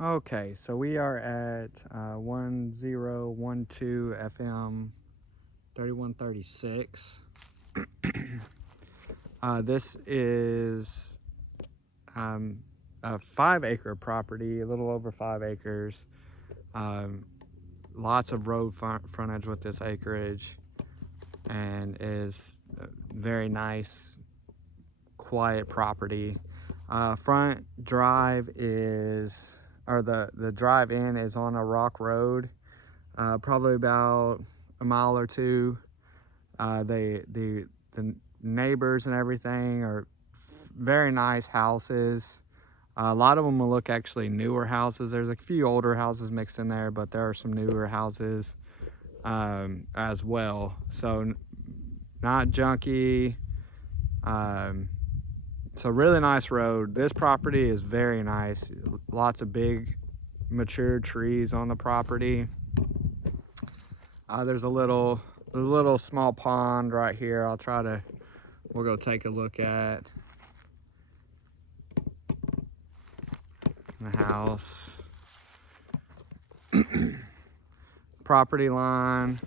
Okay, so we are at 1012 FM 3136. This is a 5 acre property, a little over 5 acres. Um, Lots of road frontage with this acreage, and is a very nice, quiet property. Front drive is, or the drive in is on a rock road, probably about a mile or two. The neighbors and everything are very nice houses. A lot of them will look actually newer houses. There's a few older houses mixed in there, but there are some newer houses as well. So not junky. Um, so really nice road. This property is very nice. Lots of big mature trees on the property. There's a little small pond right here. We'll go take a look at the house. Property line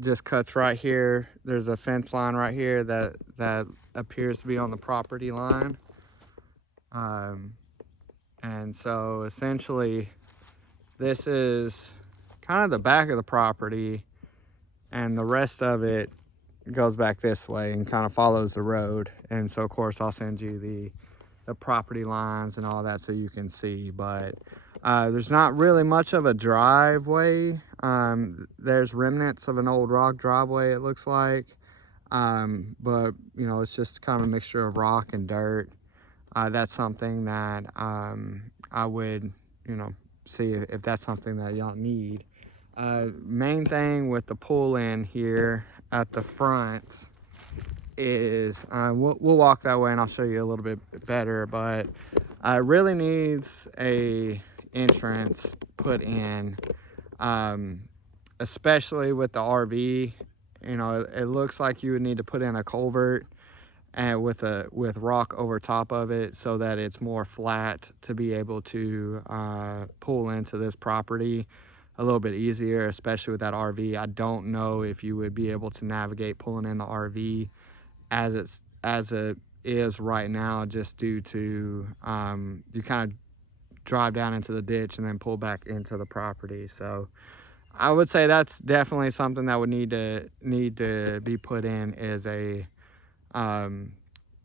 just cuts right here. There's a fence line right here that appears to be on the property line. And so essentially this is kind of the back of the property, and the rest of it goes back this way and kind of follows the road. And so of course I'll send you the property lines and all that so you can see, but there's not really much of a driveway. There's remnants of an old rock driveway, it looks like, but you know, it's just kind of a mixture of rock and dirt. That's something that I would, you know, see if that's something that y'all need. Main thing with the pull in here at the front is we'll walk that way and I'll show you a little bit better, but it really needs a entrance put in, especially with the RV. You know, it looks like you would need to put in a culvert and with rock over top of it so that it's more flat to be able to pull into this property a little bit easier, especially with that RV. I don't know if you would be able to navigate pulling in the RV as it is right now, just due to you kind of drive down into the ditch and then pull back into the property. So I would say that's definitely something that would need to be put in, is a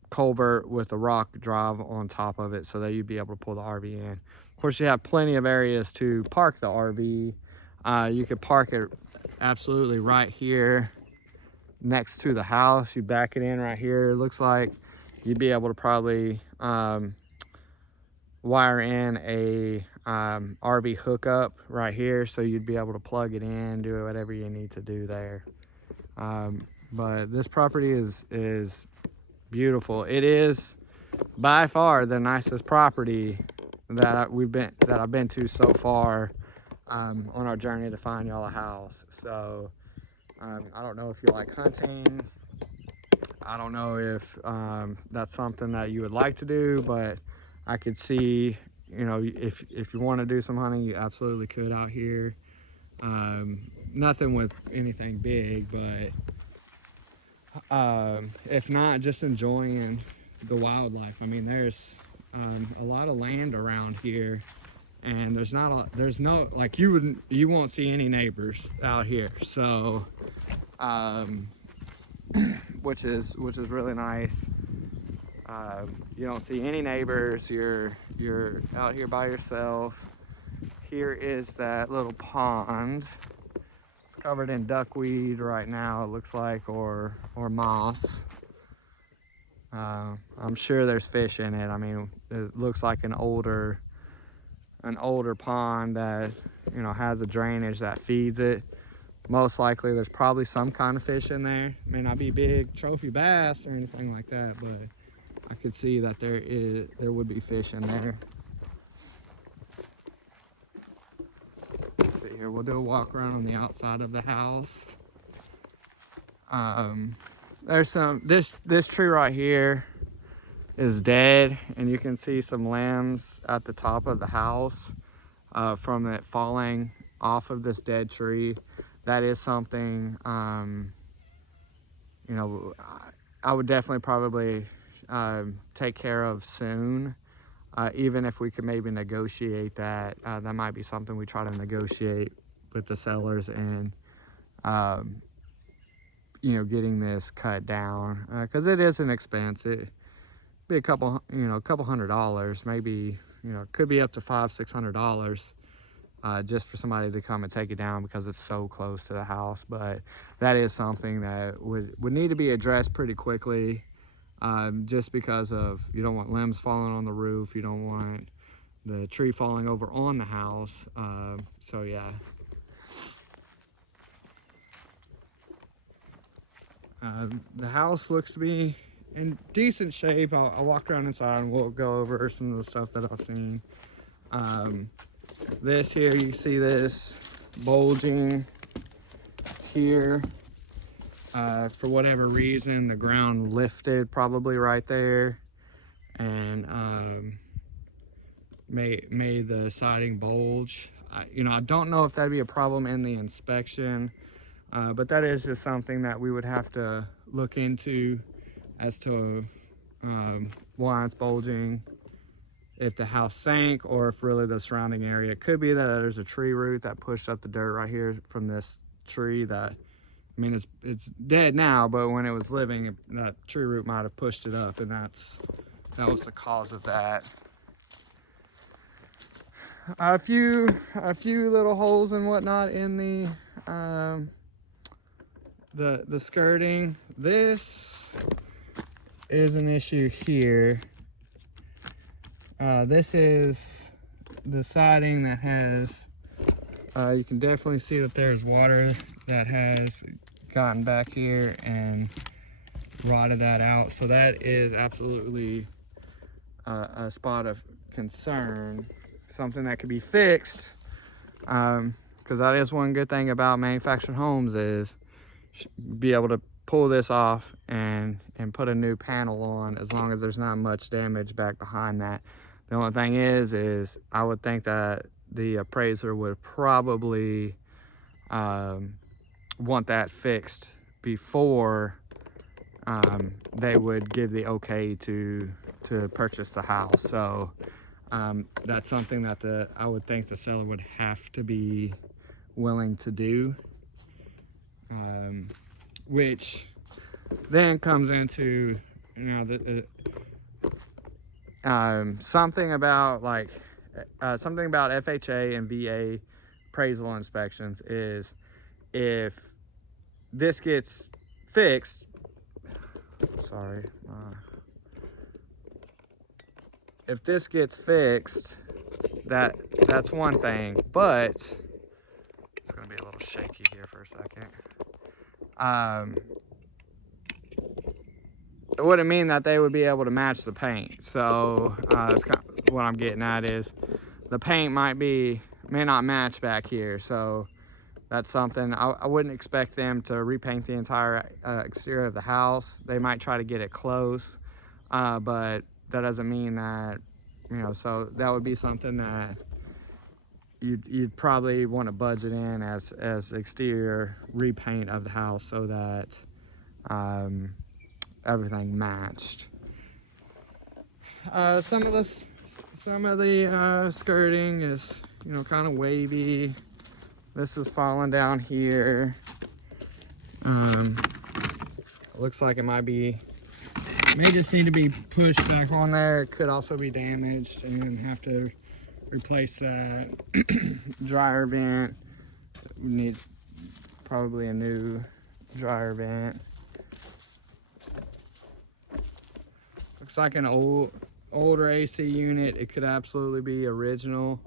culvert with a rock drive on top of it so that you'd be able to pull the RV in. Of course, you have plenty of areas to park the RV. You could park it absolutely right here next to the house. You back it in right here. It looks like you'd be able to probably wire in a RV hookup right here, so you'd be able to plug it in, do whatever you need to do there. But this property is beautiful. It is by far the nicest property that I've been to so far on our journey to find y'all a house. So I don't know if you like hunting. I don't know if that's something that you would like to do, but I could see, you know, if you want to do some hunting, you absolutely could out here. Nothing with anything big, but if not, just enjoying the wildlife. I mean, there's a lot of land around here, and there's no, like, you won't see any neighbors out here. So which is really nice. You don't see any neighbors. You're out here by yourself. Here is that little pond. It's covered in duckweed right now, it looks like, or moss. I'm sure there's fish in it. I mean, it looks like an older pond that, you know, has a drainage that feeds it. Most likely there's probably some kind of fish in there. It may not be big trophy bass or anything like that, but I could see that there would be fish in there. Let's see here, we'll do a walk around on the outside of the house. There's this tree right here is dead, and you can see some limbs at the top of the house from it falling off of this dead tree. That is something, you know, I would definitely probably take care of soon. Even if we could maybe negotiate that, that might be something we try to negotiate with the sellers, and you know, getting this cut down, because it is an expense. It be a couple, you know, a couple $100, maybe, you know, it could be up to $500-600 just for somebody to come and take it down because it's so close to the house. But that is something that would need to be addressed pretty quickly, just because of, you don't want limbs falling on the roof, you don't want the tree falling over on the house. So yeah. The house looks to be in decent shape. I'll walk around inside and we'll go over some of the stuff that I've seen. This here, you see this bulging here. For whatever reason, the ground lifted probably right there, and made the siding bulge. You know, I don't know if that'd be a problem in the inspection, but that is just something that we would have to look into as to why it's bulging, if the house sank, or if really the surrounding area. It could be that there's a tree root that pushed up the dirt right here from this tree. That, I mean, it's dead now, but when it was living, that tree root might have pushed it up, and that was the cause of that. A few little holes and whatnot in the skirting. This is an issue here. This is the siding that has, you can definitely see that there's water that has gotten back here and rotted that out. So that is absolutely a spot of concern, something that could be fixed, because that is one good thing about manufactured homes, is be able to pull this off and put a new panel on, as long as there's not much damage back behind that. The only thing is I would think that the appraiser would probably want that fixed before they would give the okay to purchase the house. So that's something that I would think the seller would have to be willing to do, which then comes into, you know, something about FHA and VA appraisal inspections is, if this gets fixed, if this gets fixed, that's one thing, but it's gonna be a little shaky here for a second. It wouldn't mean that they would be able to match the paint. So that's kind of what I'm getting at, is the paint may not match back here. So that's something I wouldn't expect them to repaint the entire exterior of the house. They might try to get it close, but that doesn't mean that, you know, so that would be something that you'd probably want to budget in as exterior repaint of the house, so that everything matched. Some of the skirting is, you know, kind of wavy. This is falling down here. Looks like it may just need to be pushed back on there. It could also be damaged and have to replace that. Dryer vent, we need probably a new dryer vent. Looks like an older AC unit. It could absolutely be original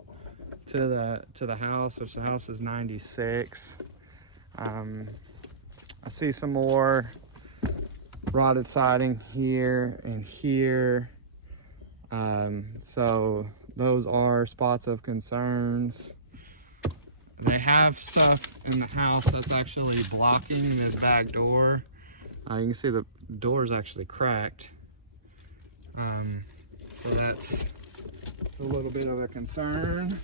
to the house, which the house is 96. I see some more rotted siding here and here. So those are spots of concerns. They have stuff in the house that's actually blocking this back door. You can see the door is actually cracked. So that's a little bit of a concern.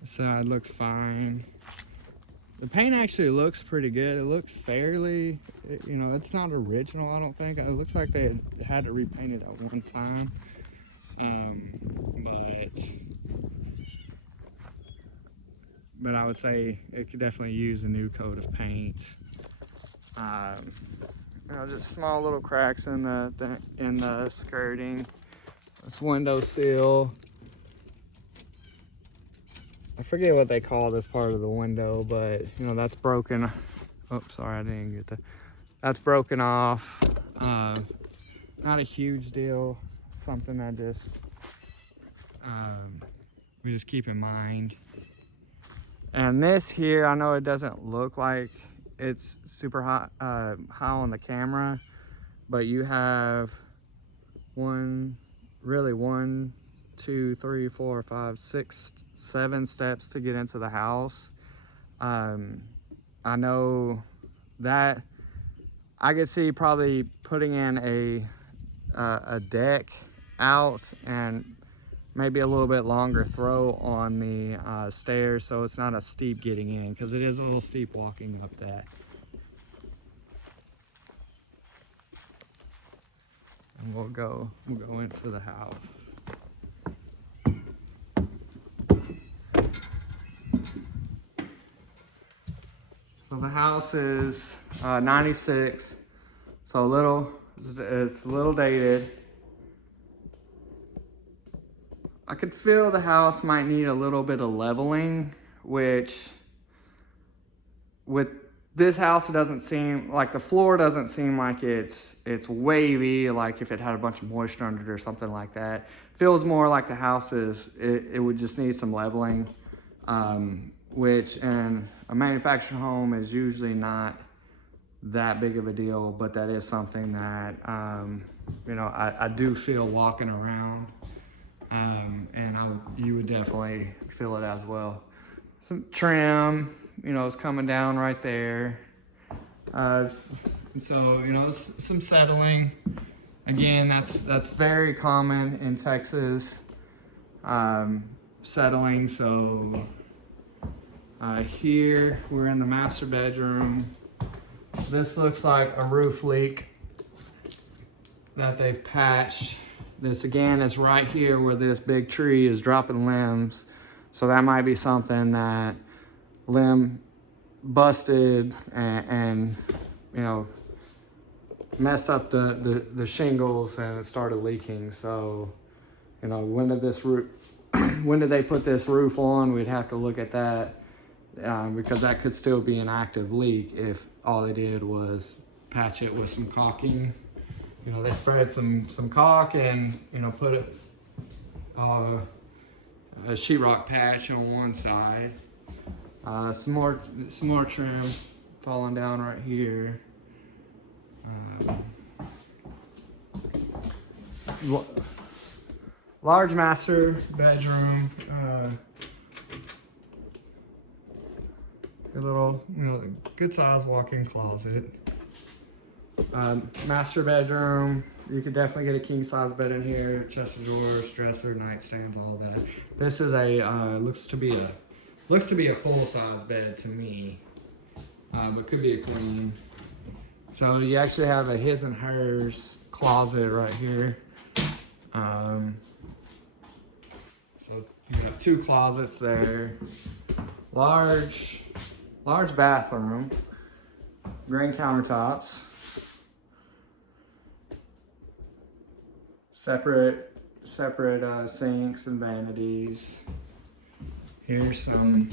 This side looks fine. The paint actually looks pretty good. It looks fairly, you know, it's not original, I don't think. It looks like they had to repaint it at one time. But I would say it could definitely use a new coat of paint. You know, just small little cracks in the skirting. This window sill. I forget what they call this part of the window, but you know, that's broken. Oh, sorry, I didn't get that. That's broken off. Not a huge deal. Something that just we just keep in mind. And this here, I know it doesn't look like it's super high on the camera, but you have one, 2, 3, 4, 5, 6, 7 steps to get into the house. I know that I could see probably putting in a deck out and maybe a little bit longer throw on the stairs, so it's not a steep getting in, because it is a little steep walking up that. And we'll go into the house. So the house is 96, so it's a little dated. I could feel the house might need a little bit of leveling, which with this house, it doesn't seem like the floor doesn't seem like it's wavy, like if it had a bunch of moisture under it or something like that. Feels more like the house it would just need some leveling, which in a manufactured home is usually not that big of a deal, but that is something that you know, I do feel walking around. And you would definitely feel it as well. Some trim, you know, is coming down right there. So, you know, some settling. Again, that's very common in Texas. Settling. So here we're in the master bedroom. This looks like a roof leak that they've patched. This again is right here where this big tree is dropping limbs. So that might be something that limb busted and you know, messed up the shingles and it started leaking. So, you know, when did they put this roof on? We'd have to look at that because that could still be an active leak if all they did was patch it with some caulking. You know, they spread some caulk and, you know, put a sheetrock patch on one side. Some more trim falling down right here. Large master bedroom. A little, you know, good size walk-in closet. Master bedroom, you could definitely get a king size bed in here, chest of drawers, dresser, nightstands, all of that. This is looks to be a full size bed to me, but could be a queen. So you actually have a his and hers closet right here. So you have 2 closets there. Large bathroom, granite countertops. Separate sinks and vanities. Here's some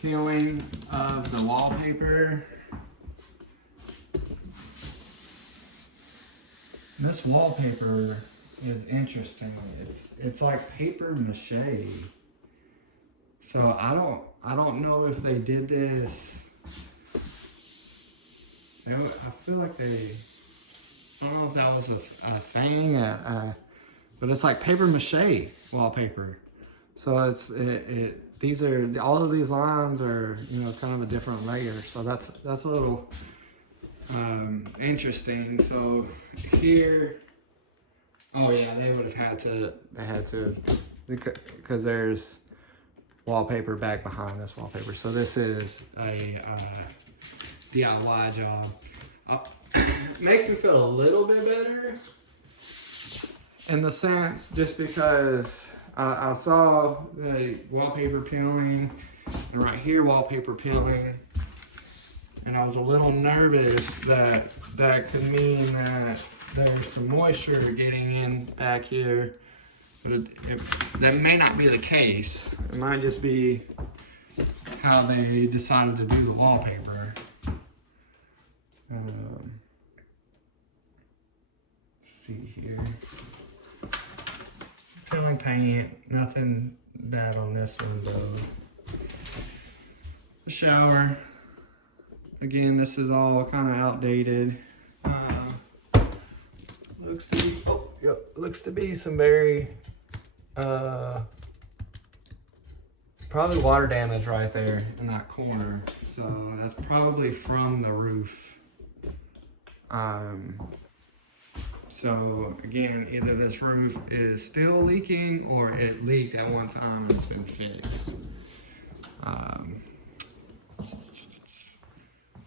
peeling of the wallpaper. This wallpaper is interesting. It's like paper mache. So I don't know if they did this. I feel like I don't know if that was a thing, but it's like paper mache wallpaper. So it these are, all of these lines are, you know, kind of a different layer. So that's a little interesting. So here, oh yeah, they would have had to, because there's wallpaper back behind this wallpaper. So this is a DIY job. Makes me feel a little bit better in the sense, just because I saw the wallpaper peeling, and right here wallpaper peeling, and I was a little nervous that that could mean that there's some moisture getting in back here, but that may not be the case. It might just be how they decided to do the wallpaper. Let's see here. Peeling paint, nothing bad on this window. The shower, again, this is all kind of outdated. Looks to be, oh, yep, looks to be some very, probably water damage right there in that corner. So that's probably from the roof. So again, either this roof is still leaking or it leaked at one time and it's been fixed.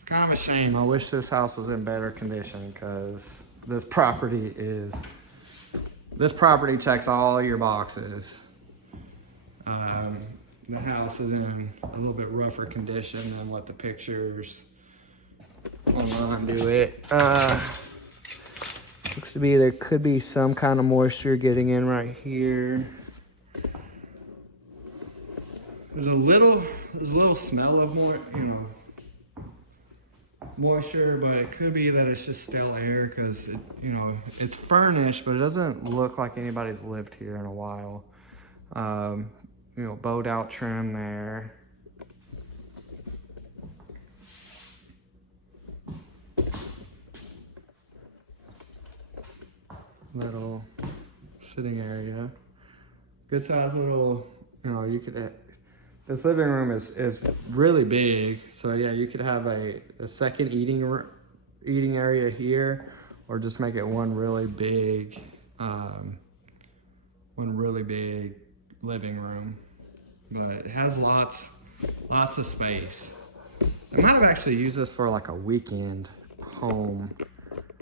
Kind of a shame. I wish this house was in better condition, because this property checks all your boxes. The house is in a little bit rougher condition than what the pictures online do it. Looks to be, there could be some kind of moisture getting in right here. There's a little smell of more, you know, moisture, but it could be that it's just stale air, because it, you know, it's furnished, but it doesn't look like anybody's lived here in a while. You know, bowed out trim there. Little sitting area. Good size little, you know, you could, this living room is really big. So yeah, you could have a second eating area here, or just make it one really big living room. But it has lots of space. I might have actually used this for like a weekend home.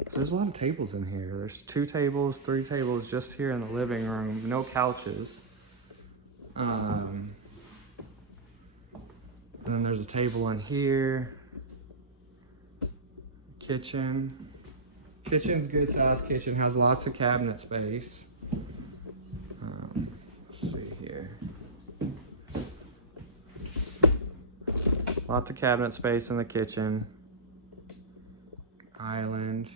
So there's a lot of tables in here. There's 2 tables, 3 tables just here in the living room. No couches. And then there's a table in here. Kitchen. Kitchen's good size kitchen. Has lots of cabinet space. Let's see here. Lots of cabinet space in the kitchen. Island.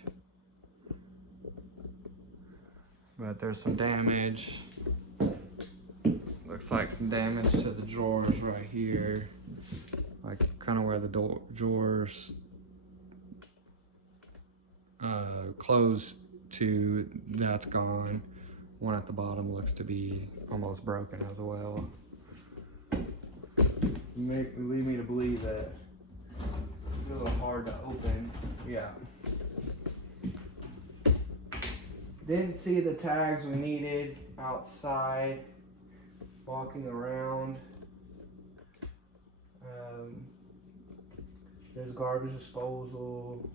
But there's some damage. Looks like some damage to the drawers right here. Like kind of where the drawers close to, that's gone. One at the bottom looks to be almost broken as well. Lead me to believe that it's a little hard to open. Yeah. Didn't see the tags we needed outside. Walking around. There's garbage disposal.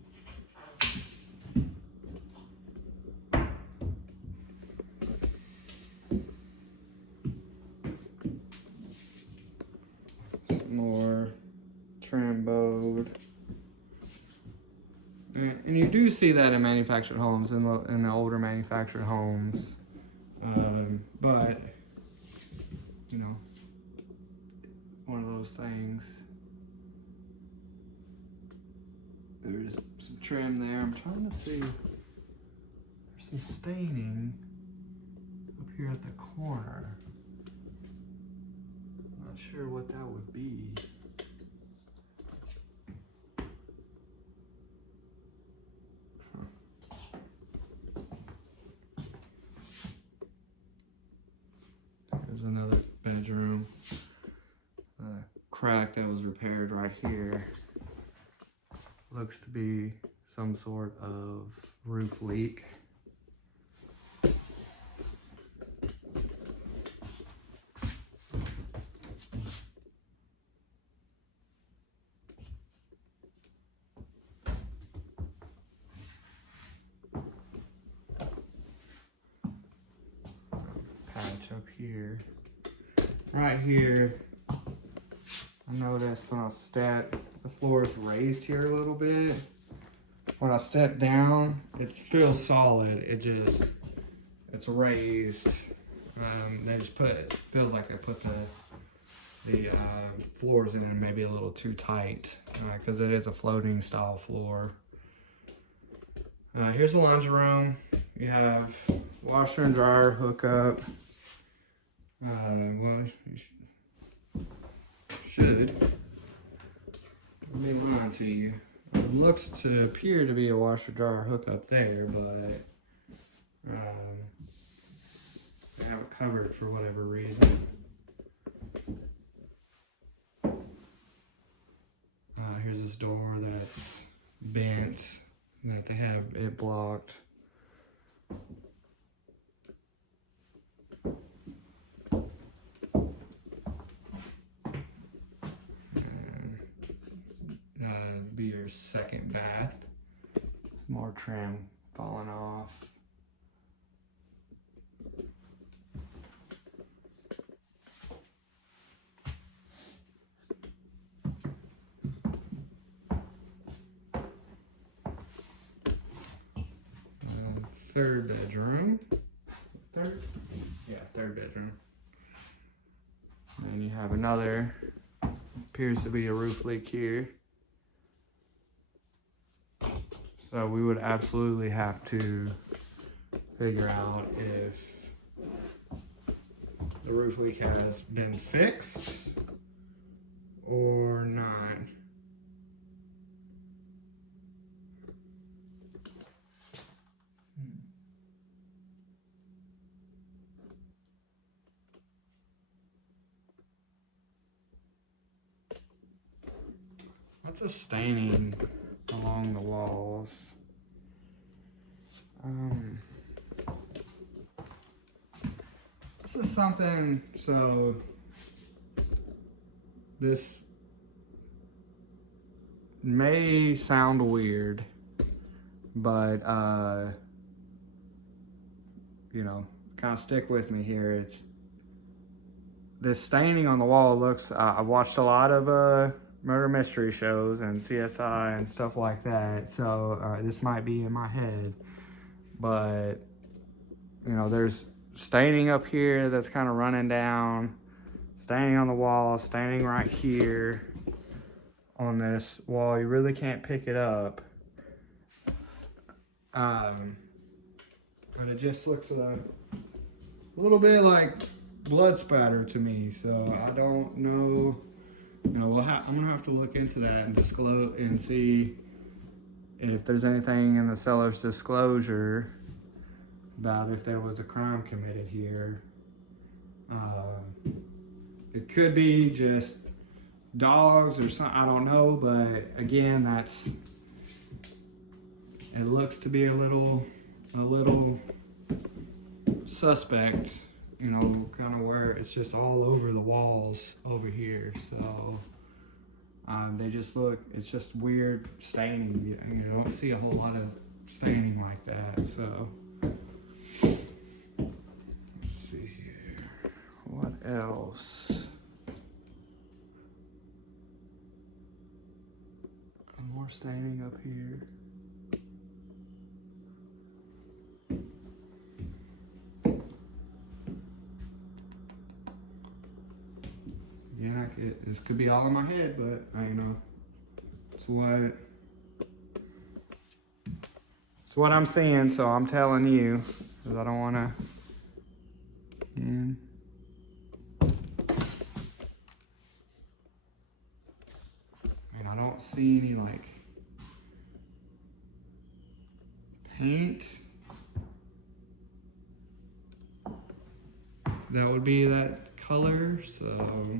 Some more trim board. And you do see that in manufactured homes, in the older manufactured homes. But, you know, one of those things. There's some trim there. I'm trying to see. There's some staining up here at the corner. I'm not sure what that would be. There's another bedroom. crack that was repaired right here. Looks to be some sort of roof leak. Patch up here. Right here, I noticed when I step, the floor is raised here a little bit. When I step down, it feels solid. It's raised. They just it feels like they put the floors in maybe a little too tight because it is a floating style floor. Here's the laundry room. You have washer and dryer hookup. Well, you should. I'll be lying to you. It looks to appear to be a washer dryer hookup there, but they have it covered for whatever reason. Here's this door that's bent, that they have it blocked. Be your second bath. More trim falling off. Third bedroom. Third? Yeah, third bedroom. And you have another, appears to be a roof leak here. So we would absolutely have to figure out if the roof leak has been fixed or not. What's a staining along the walls? This is something, so this may sound weird, but you know, kind of stick with me here. It's this staining on the wall looks, I've watched a lot of murder mystery shows and CSI and stuff like that, so this might be in my head, but you know, there's staining up here that's kind of running down, staining on the wall, staining right here on this wall. You really can't pick it up, but it just looks a little bit like blood spatter to me, so I don't know. You know, I'm gonna have to look into that and disclose and see if there's anything in the seller's disclosure about if there was a crime committed here. It could be just dogs or something, I don't know, but again, it looks to be a little suspect, you know, kind of where it's just all over the walls over here. So they just look, it's just weird staining. You don't see a whole lot of staining like that. So let's see here, what else? More staining up here. Yeah, this could be all in my head, but you know, it's what I'm seeing, so I'm telling you, because I don't want to. And I don't see any like paint that would be that color, so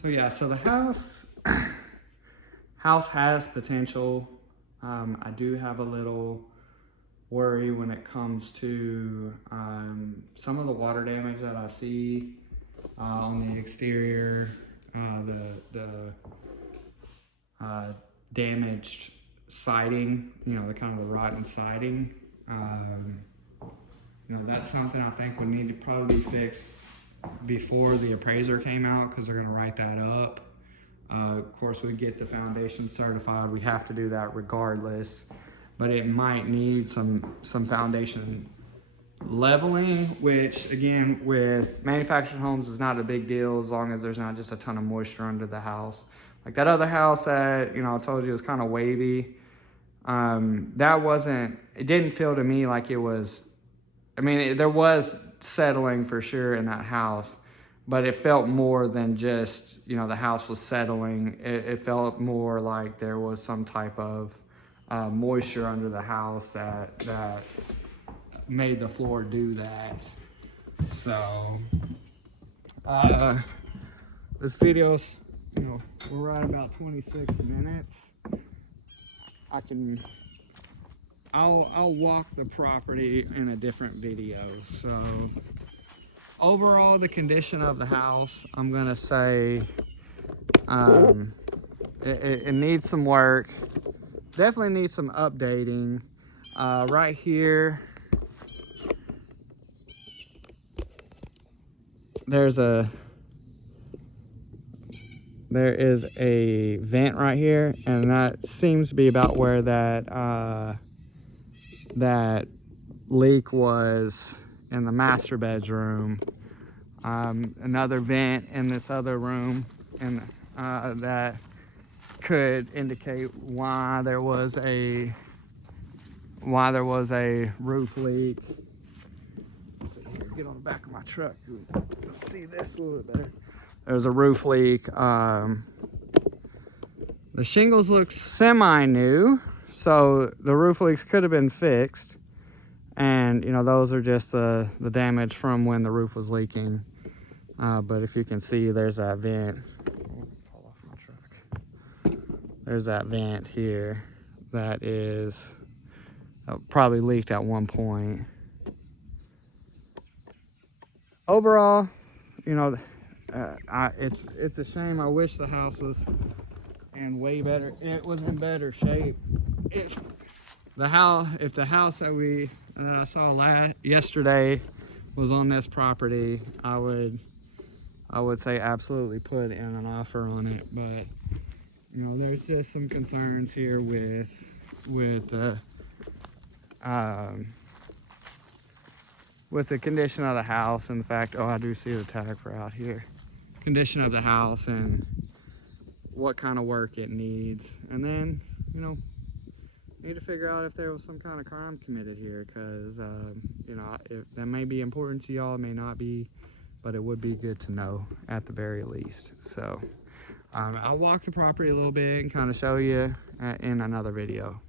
So yeah, so the house has potential. I do have a little worry when it comes to some of the water damage that I see on the exterior, the damaged siding, you know, the kind of the rotten siding. You know, that's something I think would need to probably be fixed before the appraiser came out, because they're going to write that up. Of course, we get the foundation certified. We have to do that regardless, but it might need some foundation leveling, which again, with manufactured homes is not a big deal as long as there's not just a ton of moisture under the house. Like that other house that, you know, I told you was kind of wavy. That wasn't, it didn't feel to me like it was, I mean, there was settling for sure in that house, but it felt more than just, you know, the house was settling. It felt more like there was some type of moisture under the house that made the floor do that. So, this video's, you know, we're right about 26 minutes. I'll walk the property in a different video. So overall, the condition of the house, I'm gonna say it needs some work. Definitely needs some updating. Right here, there is a vent right here, and that seems to be about where that leak was in the master bedroom. Another vent in this other room, and that could indicate why there was a roof leak. Let's see here, get on the back of my truck. Let's see this a little bit better. There's a roof leak. The shingles look semi-new, so the roof leaks could have been fixed. And, you know, those are just the damage from when the roof was leaking. But if you can see, there's that vent. Fall off my truck. There's that vent here that is probably leaked at one point. Overall, you know, it's a shame. I wish the house was in way better. It was in better shape. If the house that I saw yesterday was on this property, I would say absolutely put in an offer on it. But you know, there's just some concerns here with the condition of the house, and the fact, oh, I do see the tag for out here. Condition of the house and what kind of work it needs. And then, you know, need to figure out if there was some kind of crime committed here, because you know, that may be important to y'all, it may not be, but it would be good to know at the very least. So I'll walk the property a little bit and kind of show you in another video.